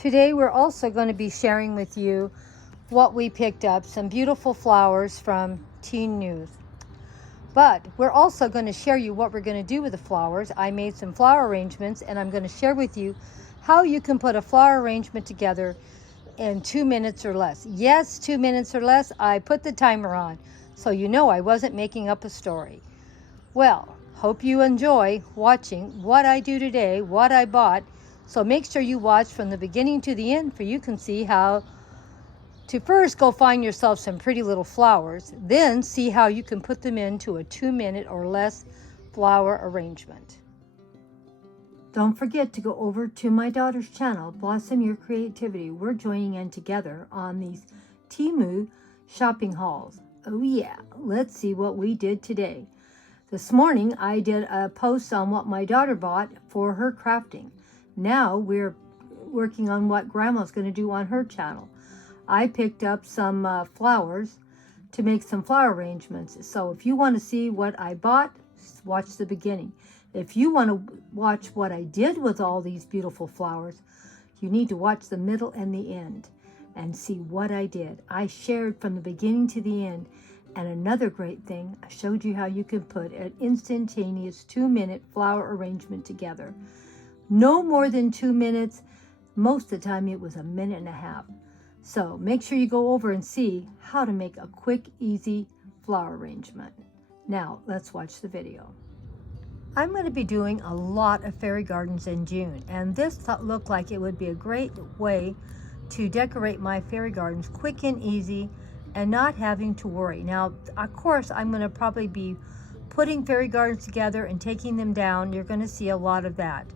Today we're also going to be sharing with you what we picked up, some beautiful flowers from Temu. But we're also going to share you what we're going to do with the flowers. I made some flower arrangements and I'm going to share with you how you can put a flower arrangement together in 2 minutes or less. Yes, 2 minutes or less. I put the timer on, so you know I wasn't making up a story. Well, hope you enjoy watching what I do today, what I bought. So make sure you watch from the beginning to the end, for you can see how to first go find yourself some pretty little flowers, then see how you can put them into a 2 minute or less flower arrangement. Don't forget to go over to my daughter's channel, Blossomy Your Creativity. We're joining in together on these Temu shopping hauls. Oh yeah, let's see what we did today. This morning I did a post on what my daughter bought for her crafting. Now we're working on what Grandma's going to do on her channel. I picked up some flowers to make some flower arrangements. So if you want to see what I bought, watch the beginning. If you want to watch what I did with all these beautiful flowers, you need to watch the middle and the end and see what I did. I shared from the beginning to the end. And another great thing, I showed you how you can put an instantaneous 2-minute flower arrangement together. No more than 2 minutes. Most of the time it was 1.5 minutes. So make sure you go over and see how to make a quick, easy flower arrangement. Now let's watch the video. I'm going to be doing a lot of fairy gardens in June, and this looked like it would be a great way to decorate my fairy gardens quick and easy and not having to worry. Now, of course, I'm going to probably be putting fairy gardens together and taking them down. You're going to see a lot of that,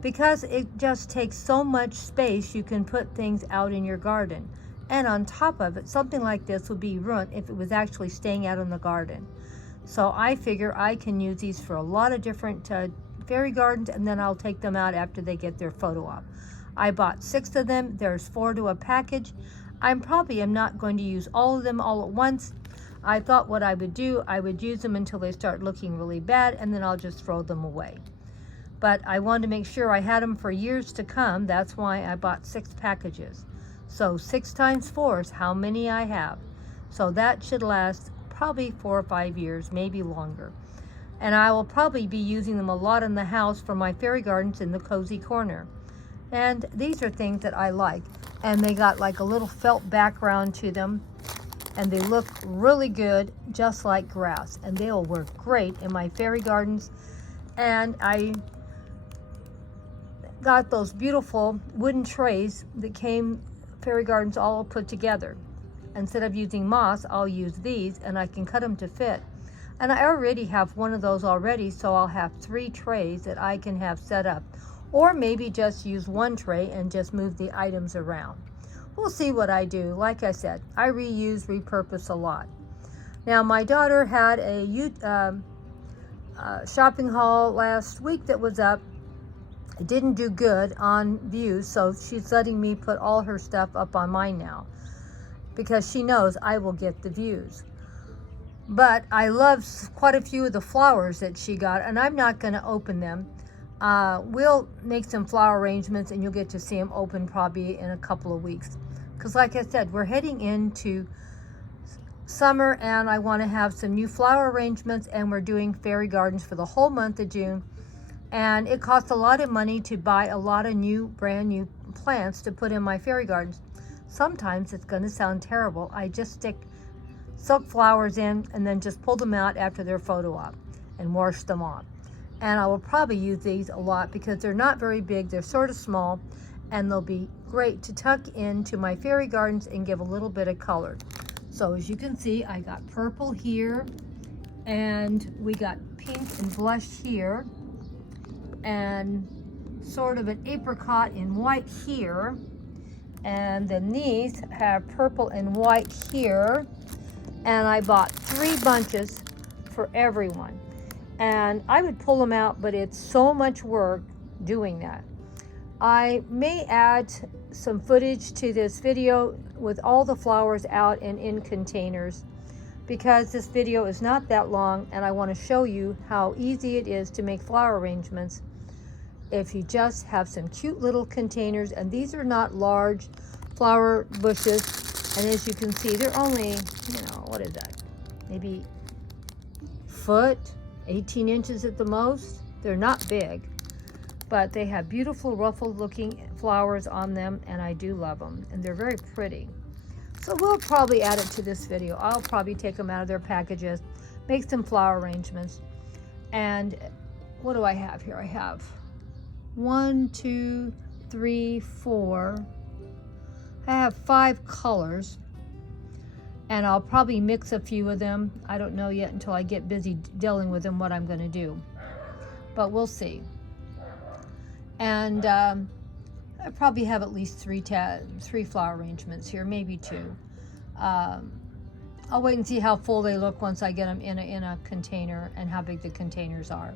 because it just takes so much space. You can put things out in your garden, and on top of it, something like this would be ruined if it was actually staying out in the garden. So I figure I can use these for a lot of different fairy gardens, and then I'll take them out after they get their photo op. I bought 6 of them. There's 4 to a package. I probably am not going to use all of them all at once. I thought what I would do, I would use them until they start looking really bad, and then I'll just throw them away. But I wanted to make sure I had them for years to come. That's why I bought 6 packages. So 6 times 4 is how many I have. So that should last probably 4 or 5 years, maybe longer. And I will probably be using them a lot in the house for my fairy gardens in the cozy corner. And these are things that I like. And they got like a little felt background to them. And they look really good, just like grass. And they'll work great in my fairy gardens. And I got those beautiful wooden trays that came fairy gardens all put together. Instead of using moss, I'll use these, and I can cut them to fit. And I already have one of those already, so I'll have 3 trays that I can have set up. Or maybe just use 1 tray and just move the items around. We'll see what I do. Like I said, I repurpose a lot. Now, my daughter had a shopping haul last week that was up. It didn't do good on views, so she's letting me put all her stuff up on mine now, because she knows I will get the views. But I love quite a few of the flowers that she got, and I'm not going to open them. We'll make some flower arrangements, and you'll get to see them open probably in a couple of weeks. Because like I said, we're heading into summer, and I want to have some new flower arrangements, and we're doing fairy gardens for the whole month of June. And it costs a lot of money to buy a lot of brand new plants to put in my fairy gardens. Sometimes it's going to sound terrible. I just stick silk flowers in and then just pull them out after their photo op and wash them off. And I will probably use these a lot because they're not very big. They're sort of small, and they'll be great to tuck into my fairy gardens and give a little bit of color. So as you can see, I got purple here, and we got pink and blush here, and sort of an apricot and white here. And then these have purple and white here. And I bought 3 bunches for everyone. And I would pull them out, but it's so much work doing that. I may add some footage to this video with all the flowers out and in containers, because this video is not that long and I want to show you how easy it is to make flower arrangements if you just have some cute little containers, and these are not large flower bushes, and as you can see, they're only, you know, what is that, maybe foot, 18 inches at the most. They're not big, but they have beautiful ruffled looking flowers on them, and I do love them, and they're very pretty. So we'll probably add it to this video. I'll probably take them out of their packages, make some flower arrangements. And what do I have here? I have 1, 2, 3, 4. I have 5 colors, and I'll probably mix a few of them. I don't know yet until I get busy dealing with them what I'm going to do, but we'll see. And I probably have at least 3 flower arrangements here, maybe 2. I'll wait and see how full they look once I get them in a container and how big the containers are.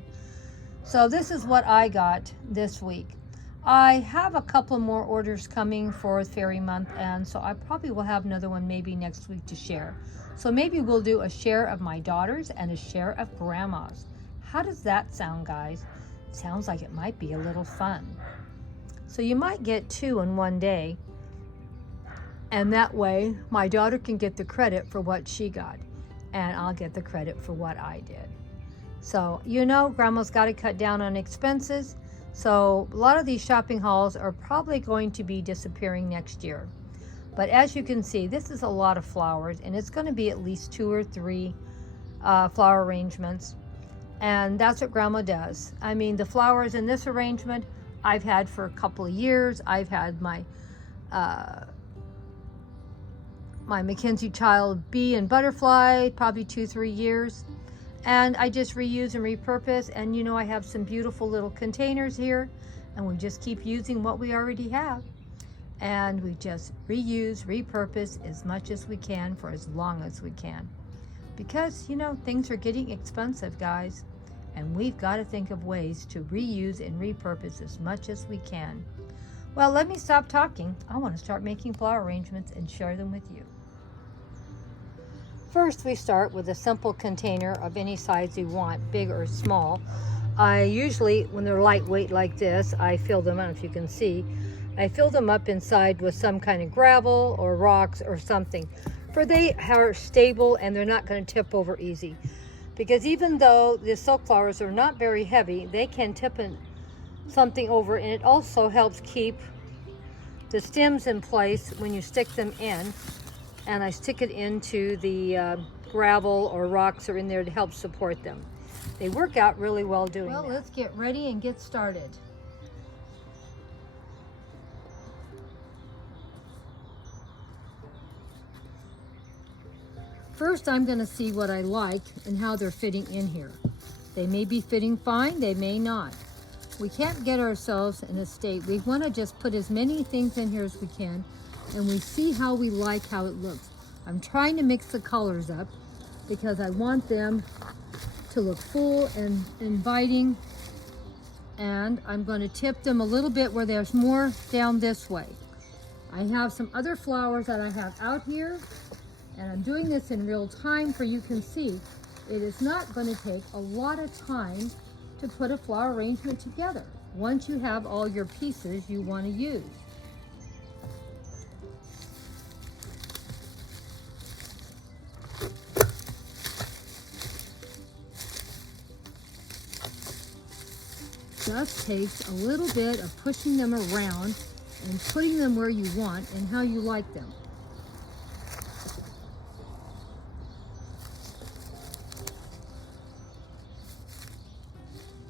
So this is what I got this week. I have a couple more orders coming for Fairy Month, and so I probably will have another one maybe next week to share. So maybe we'll do a share of my daughters and a share of Grandma's. How does that sound, guys? Sounds like it might be a little fun. So you might get 2 in one day, and that way my daughter can get the credit for what she got, and I'll get the credit for what I did. So, you know, Grandma's got to cut down on expenses. So a lot of these shopping hauls are probably going to be disappearing next year. But as you can see, this is a lot of flowers, and it's going to be at least 2 or 3 flower arrangements. And that's what Grandma does. I mean, the flowers in this arrangement I've had for a couple of years. I've had my Mackenzie Child bee and butterfly probably 2-3 years. And I just reuse and repurpose. And you know, I have some beautiful little containers here, and we just keep using what we already have. And we just reuse, repurpose as much as we can for as long as we can. Because, you know, things are getting expensive, guys. And we've got to think of ways to reuse and repurpose as much as we can. Well, let me stop talking. I want to start making flower arrangements and share them with you. First, we start with a simple container of any size you want, big or small. I usually, when they're lightweight like this, I fill them, I don't know if you can see, I fill them up inside with some kind of gravel or rocks or something, for they are stable and they're not going to tip over easy. Because even though the silk flowers are not very heavy, they can tip something over, and it also helps keep the stems in place when you stick them in. And I stick it into the gravel or rocks are in there to help support them. They work out really well doing that. Well, let's get ready and get started. First, I'm going to see what I like and how they're fitting in here. They may be fitting fine, they may not. We can't get ourselves in a state. We want to just put as many things in here as we can, and we see how we like how it looks. I'm trying to mix the colors up because I want them to look full and inviting, and I'm going to tip them a little bit where there's more down this way. I have some other flowers that I have out here, and I'm doing this in real time for you can see. It is not going to take a lot of time to put a flower arrangement together once you have all your pieces you want to use. Just takes a little bit of pushing them around and putting them where you want and how you like them.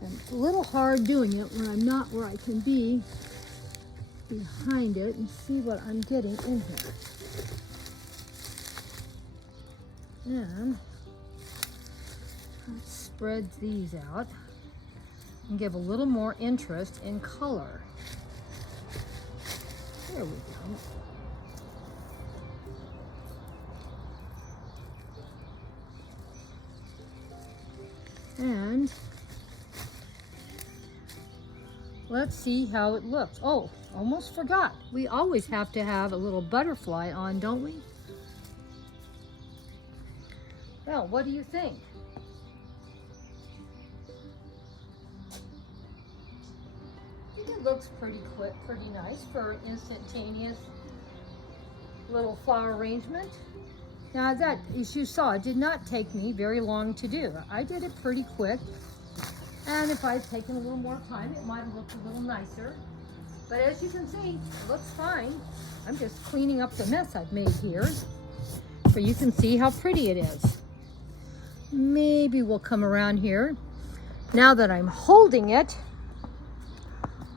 And a little hard doing it when I'm not where I can be behind it and see what I'm getting in here. And let's spread these out and give a little more interest in color. There we go. And let's see how it looks. Oh, almost forgot. We always have to have a little butterfly on, don't we? Well, what do you think? It looks pretty quick, pretty nice for an instantaneous little flower arrangement. Now that, as you saw, it did not take me very long to do. I did it pretty quick. And if I'd taken a little more time, it might have looked a little nicer. But as you can see, it looks fine. I'm just cleaning up the mess I've made here, so you can see how pretty it is. Maybe we'll come around here. Now that I'm holding it,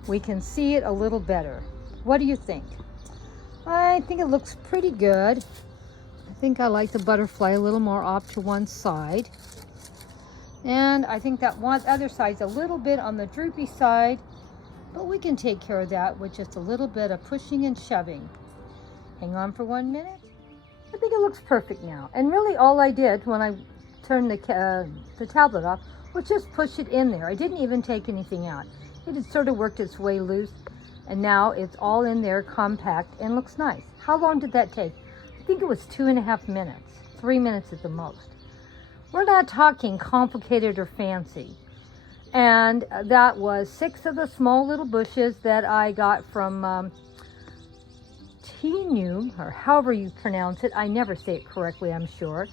we can see it a little better. What do you think? I think it looks pretty good. I think I like the butterfly a little more off to one side. And I think that one other side's a little bit on the droopy side, but we can take care of that with just a little bit of pushing and shoving. Hang on for 1 minute. I think it looks perfect now. And really all I did when I turned the tablet off was just push it in there. I didn't even take anything out. It had sort of worked its way loose, and now it's all in there compact and looks nice. How long did that take? I think it was 2.5 minutes, 3 minutes at the most. We're not talking complicated or fancy. And that was 6 of the small little bushes that I got from Temu, or however you pronounce it. I never say it correctly, I'm sure.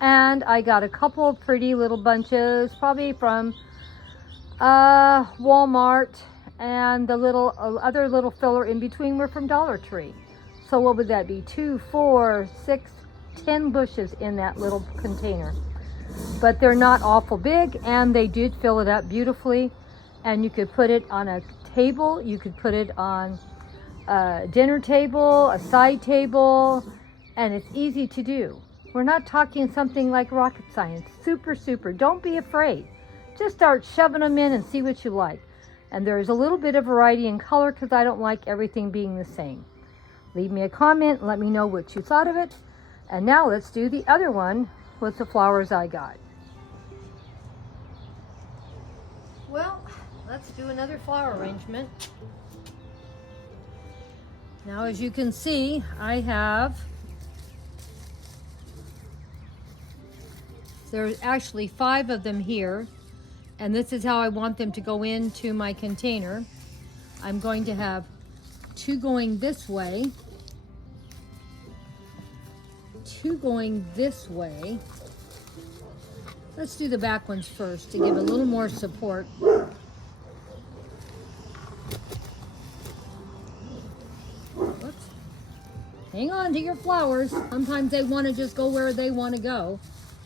And I got a couple of pretty little bunches, probably from Walmart, and the little other little filler in between were from Dollar Tree. So what would that be? 2, 4, 6, 10 bushes in that little container. But they're not awful big, and they did fill it up beautifully. And you could put it on a table, you could put it on a dinner table, a side table, and it's easy to do. We're not talking something like rocket science. Super, super. Don't be afraid. Just start shoving them in and see what you like. And there's a little bit of variety in color because I don't like everything being the same. Leave me a comment and let me know what you thought of it. And now let's do the other one with the flowers I got. Well, let's do another flower arrangement. Now, as you can see, there's actually 5 of them here, and this is how I want them to go into my container. I'm going to have 2 going this way, 2 going this way. Let's do the back ones first to give a little more support. Whoops. Hang on to your flowers. Sometimes they want to just go where they want to go.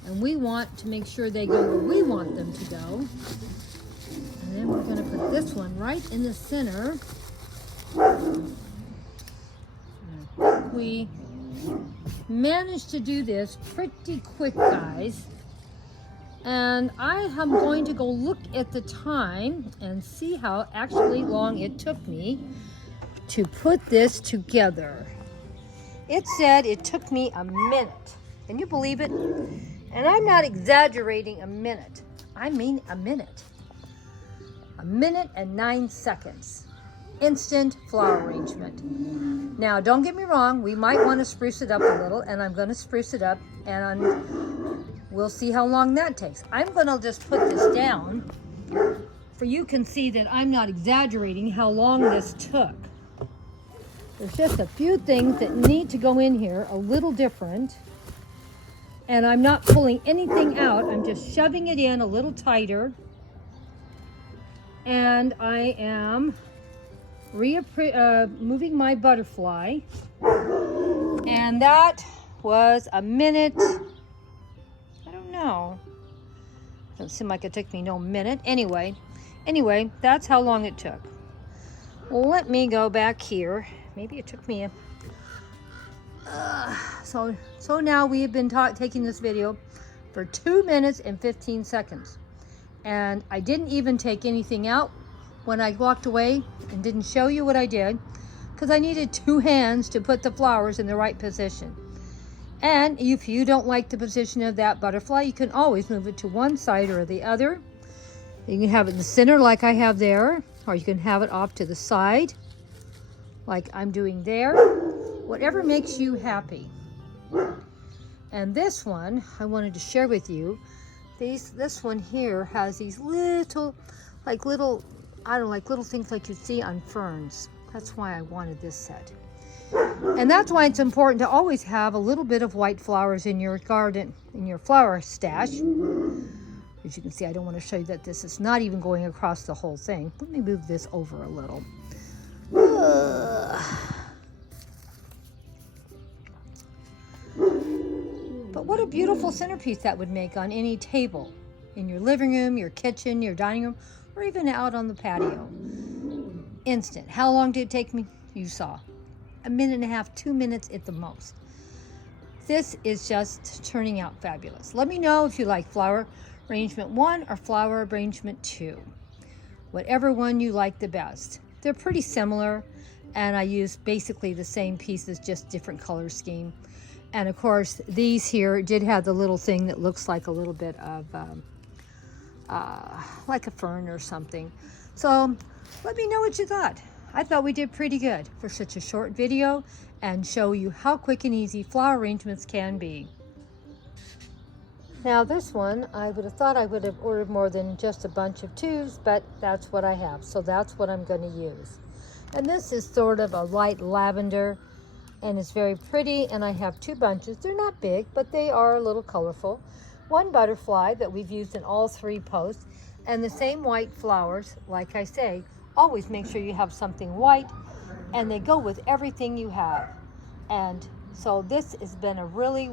And we want to make sure they go where we want them to go. And then we're going to put this one right in the center. We managed to do this pretty quick, guys. And I am going to go look at the time and see how actually long it took me to put this together. It said it took me a minute. Can you believe it? And I'm not exaggerating a minute. I mean a minute. 1 minute and 9 seconds. Instant flower arrangement. Now, don't get me wrong. We might want to spruce it up a little, and I'm going to spruce it up, and we'll see how long that takes. I'm going to just put this down for you can see that I'm not exaggerating how long this took. There's just a few things that need to go in here a little different. And I'm not pulling anything out. I'm just shoving it in a little tighter. And I am moving my butterfly. And that was 1 minute. I don't know. Doesn't seem like it took me no minute. Anyway, that's how long it took. Well, let me go back here. Maybe it took me a... So now we have been taking this video for 2 minutes and 15 seconds. And I didn't even take anything out when I walked away and didn't show you what I did because I needed 2 hands to put the flowers in the right position. And if you don't like the position of that butterfly, you can always move it to one side or the other. You can have it in the center like I have there, or you can have it off to the side like I'm doing there. Whatever makes you happy. And this one I wanted to share with you. This one here has these little I don't like little things like you see on ferns. That's why I wanted this set. And that's why it's important to always have a little bit of white flowers in your garden, in your flower stash. As you can see, I don't want to show you that this is not even going across the whole thing. Let me move this over a little. But what a beautiful centerpiece that would make on any table, in your living room, your kitchen, your dining room, or even out on the patio. Instant. How long did it take me? You saw. 1.5 minutes, 2 minutes at the most. This is just turning out fabulous. Let me know if you like flower arrangement 1 or flower arrangement 2. Whatever one you like the best. They're pretty similar, and I use basically the same pieces, just different color scheme. And of course, these here did have the little thing that looks like a little bit of like a fern or something. So let me know what you thought. I thought we did pretty good for such a short video and show you how quick and easy flower arrangements can be. Now this one, I would have thought I would have ordered more than just a bunch of 2s, but that's what I have. So that's what I'm going to use. And this is sort of a light lavender, and it's very pretty, and I have 2 bunches. They're not big, but they are a little colorful. 1 butterfly that we've used in all 3 posts, and the same white flowers. Like I say, always make sure you have something white, and they go with everything you have. And so this has been a really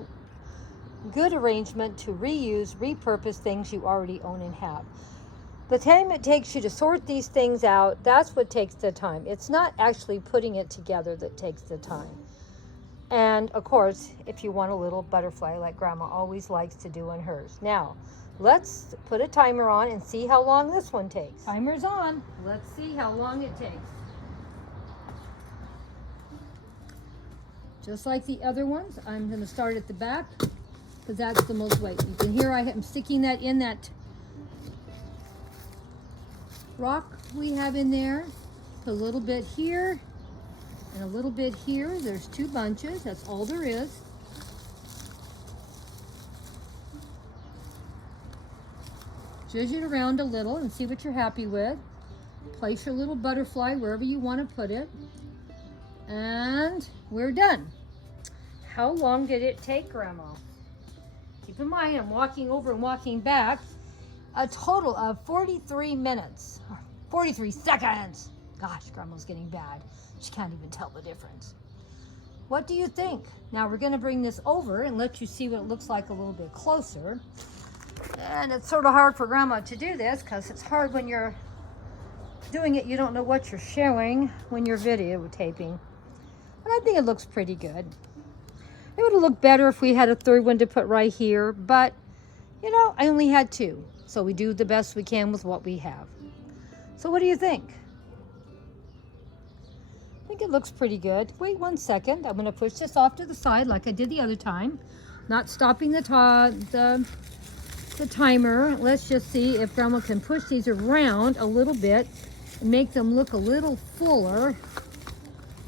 good arrangement to reuse, repurpose things you already own and have. The time it takes you to sort these things out, that's what takes the time. It's not actually putting it together that takes the time. And of course, if you want a little butterfly like Grandma always likes to do on hers. Now, let's put a timer on and see how long this one takes. Timer's on. Let's see how long it takes. Just like the other ones, I'm going to start at the back because that's the most weight. You can hear I am sticking that in that rock we have in there. Put a little bit here and a little bit here. There's 2 bunches. That's all there is. Zhuzh it around a little and see what you're happy with. Place your little butterfly wherever you want to put it. And we're done. How long did it take, Grandma? Keep in mind, I'm walking over and walking back. A total of 43 minutes. 43 seconds. Gosh, Grandma's getting bad. She can't even tell the difference. What do you think? Now we're going to bring this over and let you see what it looks like a little bit closer. And it's sort of hard for Grandma to do this because it's hard when you're doing it. You don't know what you're showing when you're videotaping. But I think it looks pretty good. It would have looked better if we had a 3rd one to put right here. But, you know, I only had 2. So we do the best we can with what we have. So what do you think? I think it looks pretty good. Wait 1 second. I'm going to push this off to the side like I did the other time. Not stopping the timer. Let's just see if Grandma can push these around a little bit and make them look a little fuller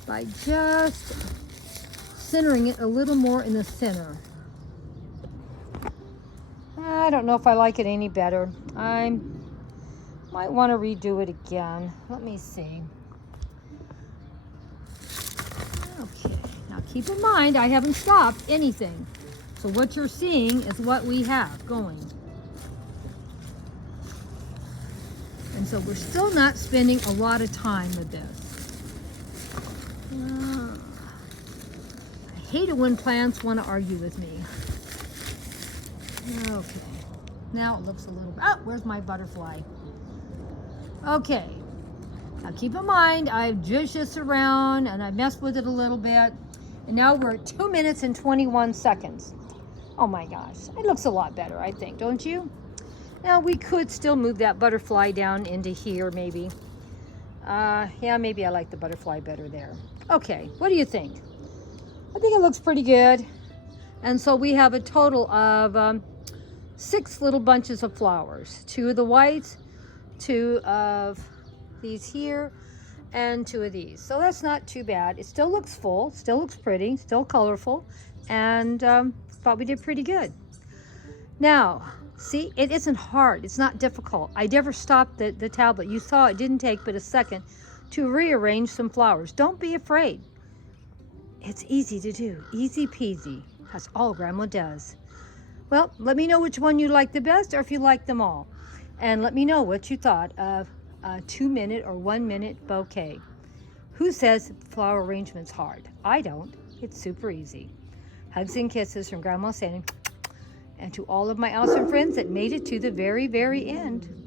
by just centering it a little more in the center. I don't know if I like it any better. I might want to redo it again. Let me see. Okay, now keep in mind I haven't stopped anything. So what you're seeing is what we have going. And so we're still not spending a lot of time with this. I hate it when plants want to argue with me. Okay, now it looks a little, oh, where's my butterfly? Okay, now keep in mind, I've zhuzhed this around and I messed with it a little bit. And now we're at 2 minutes and 21 seconds. Oh my gosh, it looks a lot better, I think, don't you? Now we could still move that butterfly down into here, maybe. Yeah, maybe I like the butterfly better there. Okay, what do you think? I think it looks pretty good. And so we have a total of 6 little bunches of flowers. 2 of the whites, 2 of these here, and 2 of these. So that's not too bad. It still looks full, still looks pretty, still colorful, and thought we did pretty good. Now, See, it isn't hard. It's not difficult. I never stopped the tablet. You saw it didn't take but a second to rearrange some flowers. Don't be afraid. It's easy to do. Easy peasy. That's all Grandma does. Well, let me know which one you like the best or if you like them all. And let me know what you thought of a 2-minute or 1-minute bouquet. Who says flower arrangement's hard? I don't. It's super easy. Hugs and kisses from Grandma Sandy, and to all of my awesome friends that made it to the very, very end.